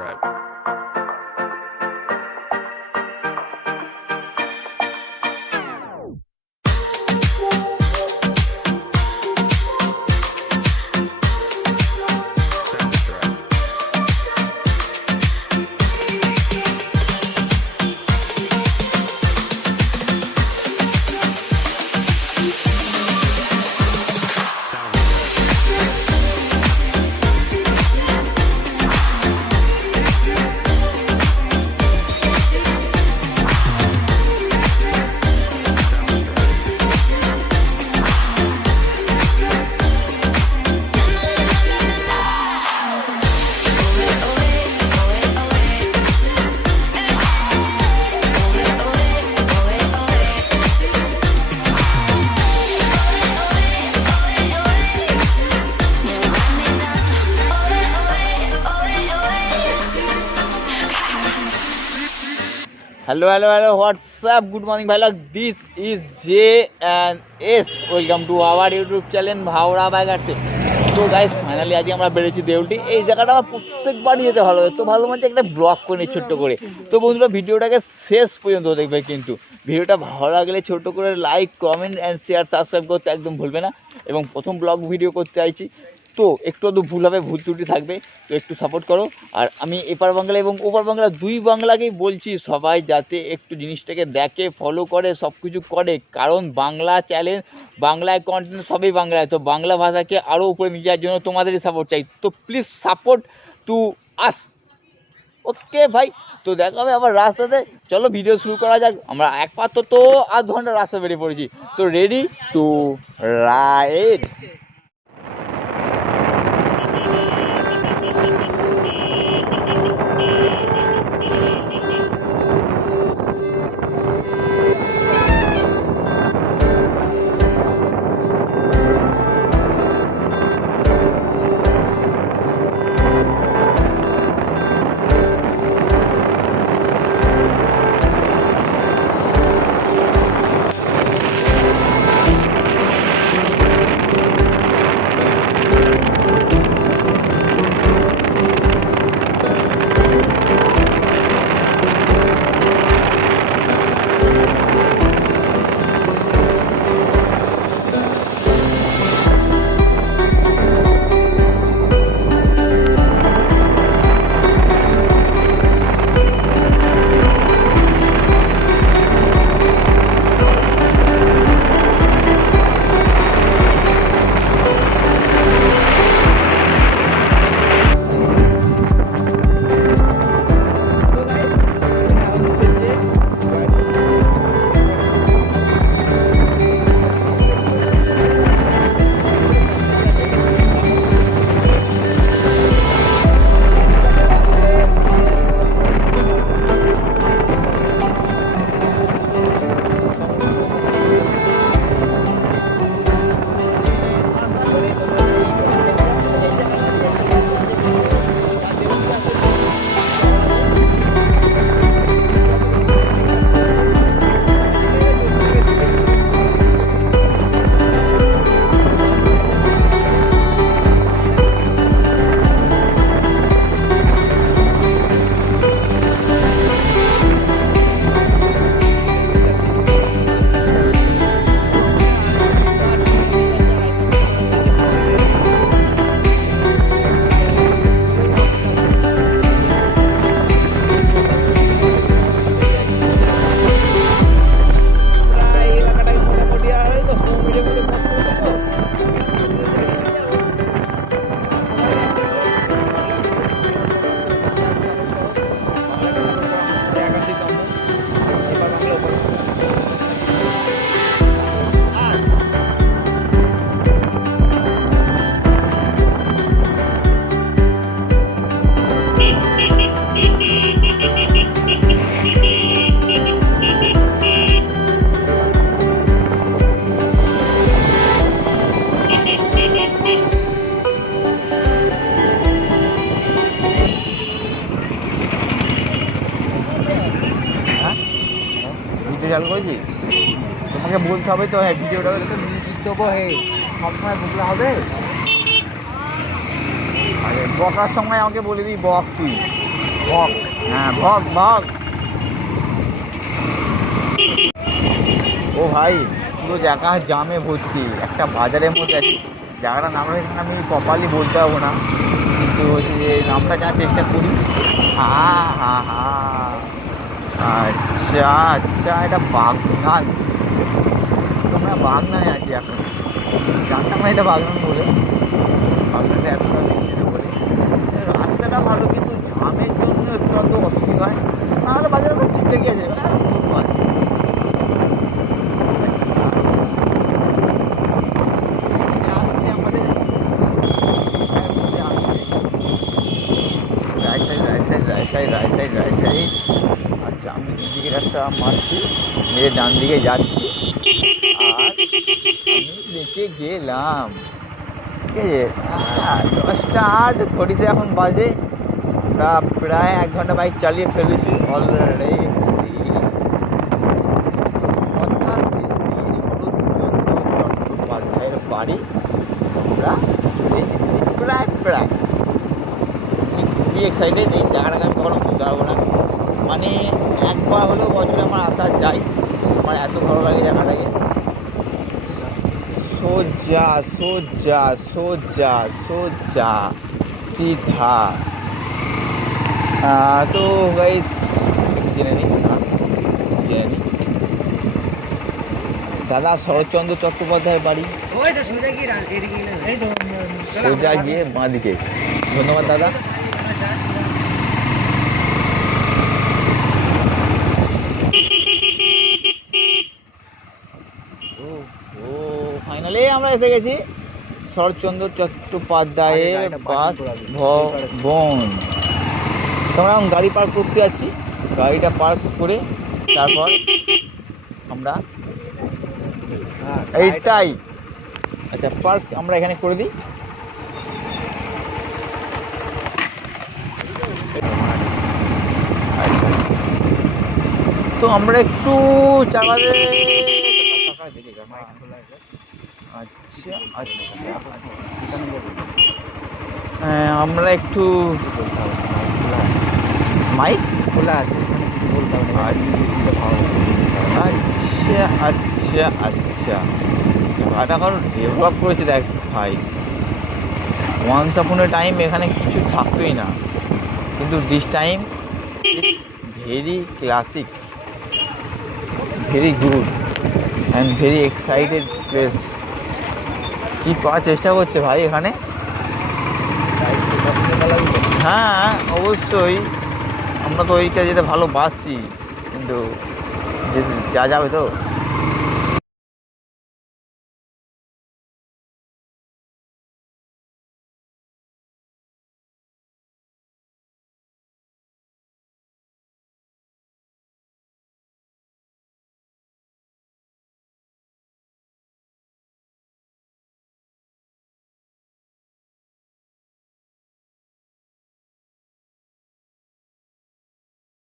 Soundstripe. Hello, what's up? Good morning, bhai log. This is J and S. Welcome to our YouTube channel Bhavra বাইগাতে। তো guys finally আজকে আমরা বেরিয়েছি দেউলটি। এই জায়গাটা আমার প্রত্যেকবারই যেতে ভালো লাগে, তো ভালো মানে একটা ব্লগ করে ছোট্ট করে। তো বন্ধুরা ভিডিওটাকে শেষ পর্যন্ত দেখবে, কিন্তু ভিডিওটা ভালো লাগলে ছোট করে like, comment and share, subscribe করতে একদম ভুলবে না। এবং প্রথম ব্লগ ভিডিও করতে চাইছি, তো একটু ভুল হবে, ভুল ত্রুটি থাকবে, তো একটু সাপোর্ট করো। আর আমি এপার বাংলা এবং ওপার বাংলা দুই বাংলাকেই বলছি সবাই যাতে একটু জিনিসটাকে দেখে, ফলো করে, সব কিছু করে, কারণ বাংলা চ্যানেল, বাংলায় কন্টেন্ট সবই বাংলায়, তো বাংলা ভাষাকে আরও উপরে নিয়ে যাওয়ার জন্য তোমাদেরই সাপোর্ট চাই। তো প্লিজ সাপোর্ট টু আস। ওকে ভাই, তো দেখা হবে আবার রাস্তাতে। চলো ভিডিও শুরু করা যাক। আমরা একমাত্র তো আধ ঘন্টা রাস্তা বেরিয়ে পড়েছি, তো রেডি টু রাইড। চালু করেছি, তোমাকে বলতে হবে তো। হ্যাঁ, ভিডিওটা মিউজিক দেবো, হে সবসময় বকলে হবে। আরে বকার সময় আমাকে বলে দিই বক তুই। ভক, হ্যাঁ ভক ভক। ও ভাই পুরো জায়গা জামে ভর্তি, একটা বাজারের মধ্যে আছি। জায়গাটার নাম এখানে আমি প্রপারলি বলতে পারবো না, কিন্তু হচ্ছে যে নামটা জানার চেষ্টা করি। হ্যাঁ হ্যাঁ হ্যাঁ, আচ্ছা আচ্ছা, এটা বাগনান। আমরা বাগনানে আছি এখন, জানতাম না এটা বাগনান বলে। বাগনানটা এতটা নিশ্চিত বলে রাস্তাটা ভালো, কিন্তু জামের জন্য একটু অত অসুবিধা হয়। নাহলে বাজারে তো ঠিকঠাকই আছে। আসছে আমাদের আসছে right side right side right side right side right side. আচ্ছা আমি দিকে একটা মারছি, মেরে ডান দিকে যাচ্ছি, আর আমি দেখে গেলাম। ঠিক আছে, 10:08 ঘড়িতে এখন বাজে। প্রায় 1 ঘন্টা বাইক চালিয়ে ফেলেছি অলরেডি। চট্টোপাধ্যায়ের বাড়ি আমরা প্রায় প্রায় খুবই এক্সাইটেড। এই জায়গাটাকে আমি কখনো বলতে পারবো না, মানে একবার হলেও বছরে আমার আসা যায়, আমার এত ভালো লাগে জায়গাটাকে। সোজা সোজা সোজা সোজা সিধা। তো গাইস জেনে নিই দাদা শরৎচন্দ্র চট্টোপাধ্যায়ের বাড়ি সোজা গিয়ে বাঁ দিকে। ধন্যবাদ দাদা। ও ফাইনালি আমরা এসে গেছি শরৎচন্দ্র চট্টোপাধ্যায়ের বাসভবন। আমরা এখন গাড়ি পার্ক করতে যাচ্ছি, গাড়িটা পার্ক করে তারপর আমরা এইটাই আচ্ছা পার্ক আমরা এখানে করে দিই। তো আমরা একটু চালাতে আচ্ছা আচ্ছা আমরা একটু মাইক খোলা আছে, আচ্ছা আচ্ছা আচ্ছা, জায়গাটা কারণ ডেভেলপ করেছে দেখ ভাই। ওয়ান্স আপন এ টাইম এখানে কিছু থাকতোই না, কিন্তু this time it's very classic, very good and very excited place. কি পাওয়ার চেষ্টা করছে ভাই এখানে? হ্যাঁ অবশ্যই, আমরা তো ওইটা যেতে ভালোবাসি, কিন্তু যা যাবে তো